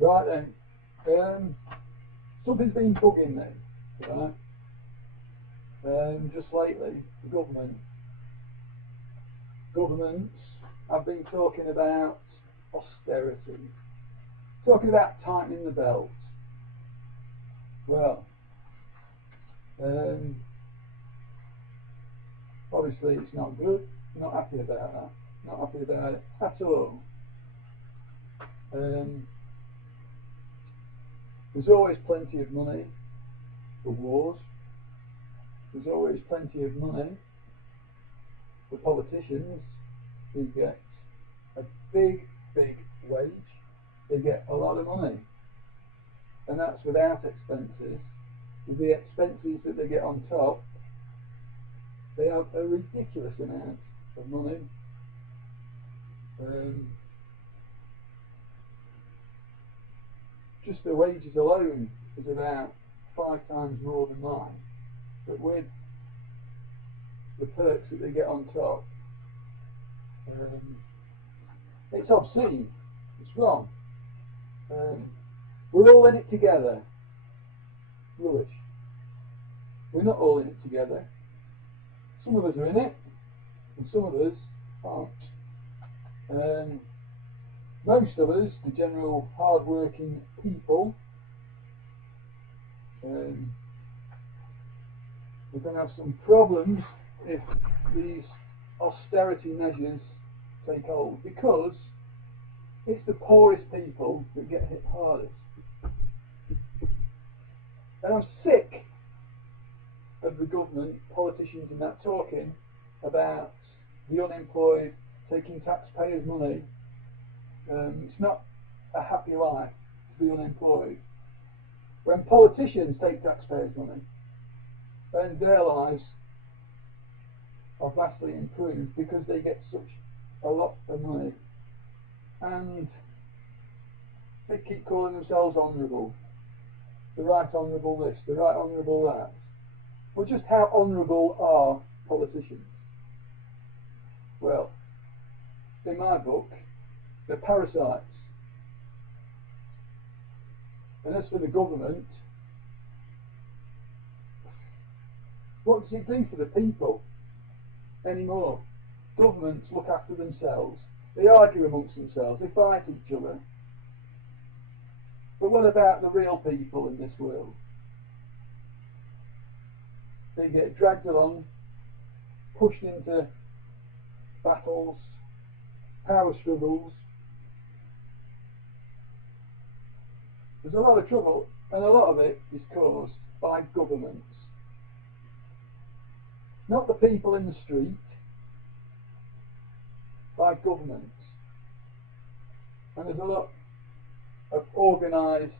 Right then, something's been bugging me, right? Just lately, the governments have been talking about austerity, talking about tightening the belt. Well, obviously it's not good. Not happy about that. Not happy about it at all. There's always plenty of money for wars. There's always plenty of money for politicians who get a big wage. They get a lot of money, and that's without expenses. With the expenses that they get on top, they have a ridiculous amount of money. Just the wages alone is about 5 times more than mine, but with the perks that they get on top, it's obscene. It's wrong. We're all in it together. Rubbish. We're not all in it together. Some of us are in it, and some of us aren't. Most of us, the general hard-working people, we're going to have some problems if these austerity measures take hold, because it's the poorest people that get hit hardest. And I'm sick of the government, politicians and that, talking about the unemployed taking taxpayers' money. It's not a happy life to be unemployed. When politicians take taxpayers' money, then their lives are vastly improved because they get such a lot of money. And they keep calling themselves honourable. The right honourable this, the right honourable that. Well, just how honourable are politicians? Well, in my book, they're parasites. And as for the government, what does it do for the people anymore? Governments look after themselves. They argue amongst themselves. They fight each other. But what about the real people in this world? They get dragged along, pushed into battles, power struggles. There's a lot of trouble, and a lot of it is caused by governments. Not the people in the street, by governments. And there's a lot of organised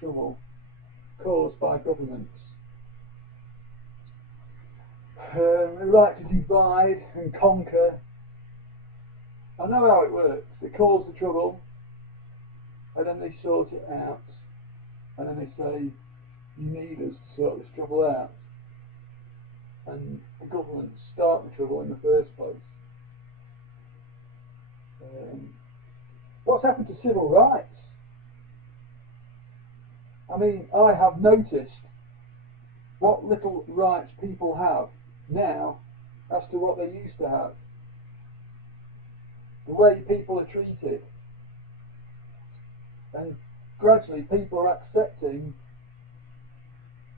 trouble caused by governments. They like to divide and conquer. I know how it works. They cause the trouble, and then they sort it out, and then they say, you need us to sort this trouble out. And the governments start the trouble in the first place. What's happened to civil rights? I mean, I have noticed what little rights people have now as to what they used to have. The way people are treated. And gradually people are accepting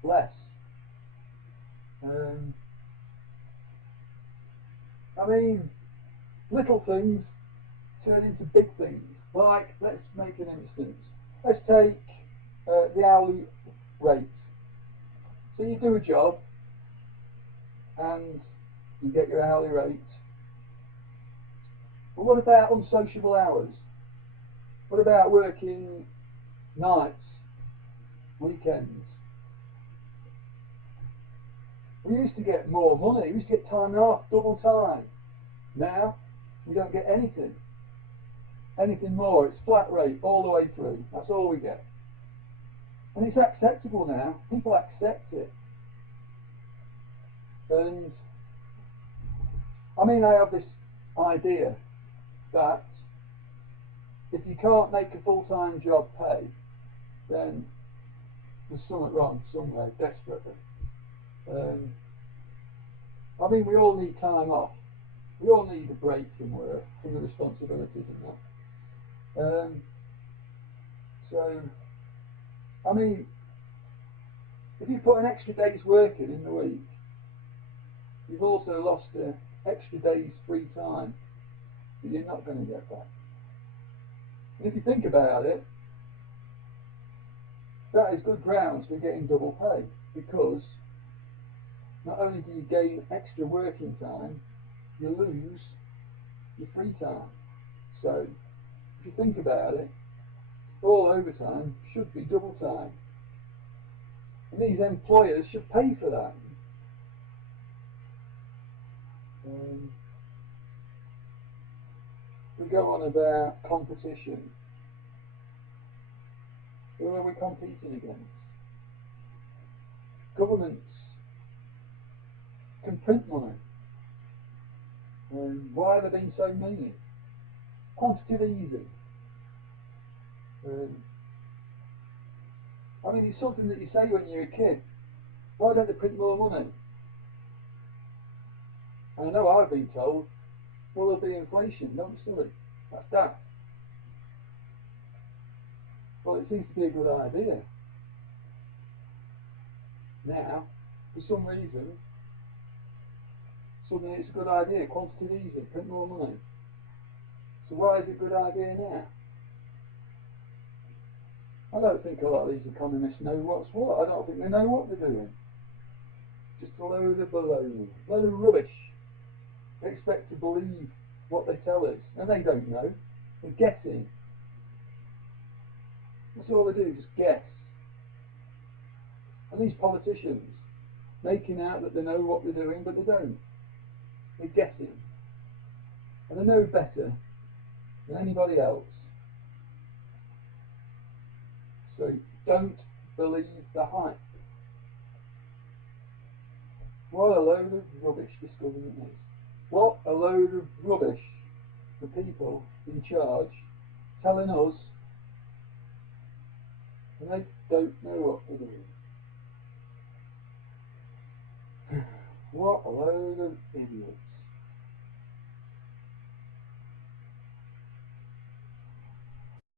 less. I mean, little things turn into big things. Like, let's make an instance. Let's take the hourly rate. So you do a job and you get your hourly rate. But what about unsociable hours? What about working nights, weekends? We used to get more money. We used to get time and a half, double time. Now, we don't get anything. Anything more. It's flat rate all the way through. That's all we get. And it's acceptable now. People accept it. And, I mean, I have this idea that if you can't make a full-time job pay, then there's something wrong somewhere, desperately. I mean, we all need time off. We all need a break from work, from the responsibilities and that. So, I mean, if you put an extra day's work in the week, you've also lost an extra day's free time that you're not going to get back. And if you think about it, that is good grounds for getting double pay, because not only do you gain extra working time, you lose your free time. So if you think about it, all overtime should be double time, and these employers should pay for that. We go on about competition. Who are we competing against? Governments can print money. Why have they been so mean? Quantitative easing. I mean, it's something that you say when you're a kid. Why don't they print more money? And I know I've been told, well, there'll be inflation. Don't be silly. That's that. Well, it seems to be a good idea. Now, for some reason, suddenly it's a good idea. Quantitative easing, print more money. So why is it a good idea now? I don't think a lot of these economists know what's what. I don't think they know what they're doing. Just a load of baloney, a load of rubbish. They expect to believe what they tell us, and they don't know. They're guessing. That's all they do, just guess. And these politicians, making out that they know what they're doing, but they don't. They're guessing. And they know better than anybody else. So don't believe the hype. What a load of rubbish this government is. What a load of rubbish the people in charge telling us, and they don't know what they're doing. What a load of idiots.